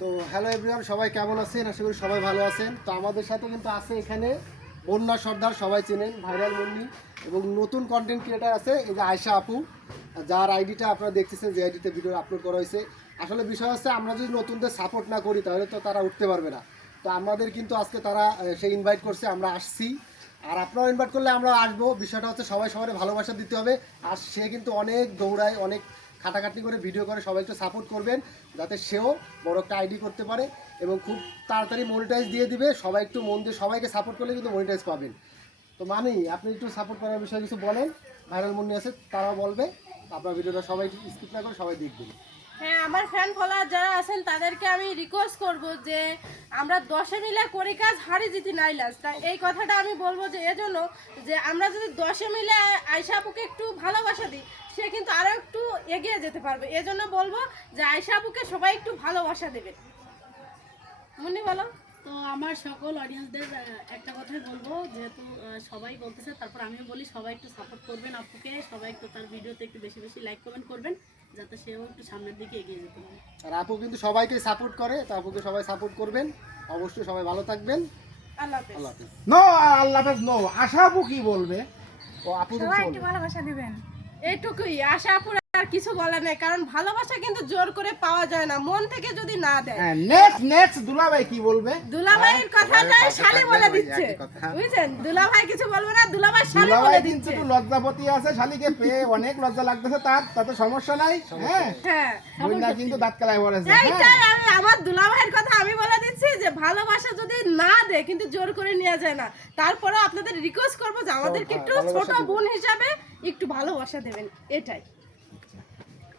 তো hello everyone, সবাই কেমন আছেন? আশা করি সবাই ভালো আছেন। তো আমাদের সাথে কিন্তু আছে এখানে বন্যা সর্দার, সবাই চেনেন, ভাইরাল মুন্নি, এবং নতুন কন্টেন্ট ক্রিয়েটার আছে এই যে আয়শা আপু, যার আইডিটা আপনারা দেখতেছেন, যে আইডিতে ভিডিও আপলোড করা হয়েছে। আসলে বিষয় হচ্ছে, আমরা যদি নতুনদের সাপোর্ট না করি তাহলে তো তারা উঠতে পারবে না। তো আমাদের কিন্তু আজকে তারা সে ইনভাইট করছে, আমরা আসছি, আর আপনারাও ইনভাইট করলে আমরা আসবো। বিষয়টা হচ্ছে সবাই সবার ভালোবাসা দিতে হবে। আর সে কিন্তু অনেক দৌড়ায়, অনেক খাটাখাটনি করে ভিডিও করে, সবাই একটু সাপোর্ট করবেন যাতে সেও বড় একটা আইডি করতে পারে এবং খুব তাড়াতাড়ি মনিটাইজ দিয়ে দিবে। সবাই একটু মন দিয়ে সবাইকে সাপোর্ট করলে কিন্তু মনিটাইজ পাবেন। তো মানি, আপনি একটু সাপোর্ট করার বিষয়ে কিছু বলেন। ভাইরাল মুন্নি আছে, তারাও বলবে। আপনার ভিডিওটা সবাই স্কিপ না করে সবাই দেখবেন। হ্যাঁ, আমার ফ্যান ফলোয়ার যারা আছেন তাদেরকে আমি রিকোয়েস্ট করব যে আমরা 10-এ মিলে করি কাজ, হারি জিতি নাই লাজ। তাই এই কথাটা আমি বলবো যে এজন্য যে আমরা যদি 10-এ মিলে আয়শা আপুকে একটু ভালোবাসা দিই, সে কিন্তু আরও একটু এগিয়ে যেতে পারবে। এজন্য বলবো যে আয়শা আপুকে সবাই একটু ভালোবাসা দেবে। মুন্নি বলো। তো আমার সকল অডিয়েন্সদের একটা কথাই বলবো, যেহেতু সবাই বলতেছে, তারপর আমিও বলি, সবাই একটু সাপোর্ট করবেন আপুকে, সবাই একটু তার ভিডিওতে একটু বেশি বেশি লাইক কমেন্ট করবেন, যাতে সেও একটু সামনের দিকে এগিয়ে যেতে পারে। আর আপু কিন্তু সবাইকে সাপোর্ট করে, তো আপুকে সবাই সাপোর্ট করবেন। অবশ্যই সবাই ভালো থাকবেন। আল্লাহ হাফেজ। আল্লাহ হাফিজ। নো আল্লাহ হাফেজ নো। আশা আপু কি বলবে? ও আপু সবাই একটু ভালোবাসা দিবেন। এইটুকুই, আশা আপুর আর কিছু বলার নেই, কারণ ভালোবাসা কিন্তু জোর করে পাওয়া যায় না, মন থেকে যদি না দেয়। নেক্সট দুলাভাই কি বলবে? দুলাভাইয়ের কথাটাই শালি বলে দিচ্ছে, বুঝছেন? দুলাভাই কিছু বলবে না, দুলাভাই শালি বলে দুলাভাই দিচ্ছে। কিন্তু একটু লজ্জাপতি আছে, শালিকে পেয়ে অনেক লজ্জা লাগতেছে তার, তাতে সমস্যা নাই। হ্যাঁ, হ্যাঁ, বন্যা কিন্তু দাঁত কালায় পড়েছে। এইটাই আমি আমার দুলাভাইয়ের কথা আমি বলে দিচ্ছি যে ভালোবাসা যদি না দেয় কিন্তু জোর করে নেওয়া যায় না। তারপরে আপনাদের রিকোয়েস্ট করবো যে আমাদেরকে একটু ছোট বোন হিসাবে একটু ভালোবাসা দেবেন, এটাই।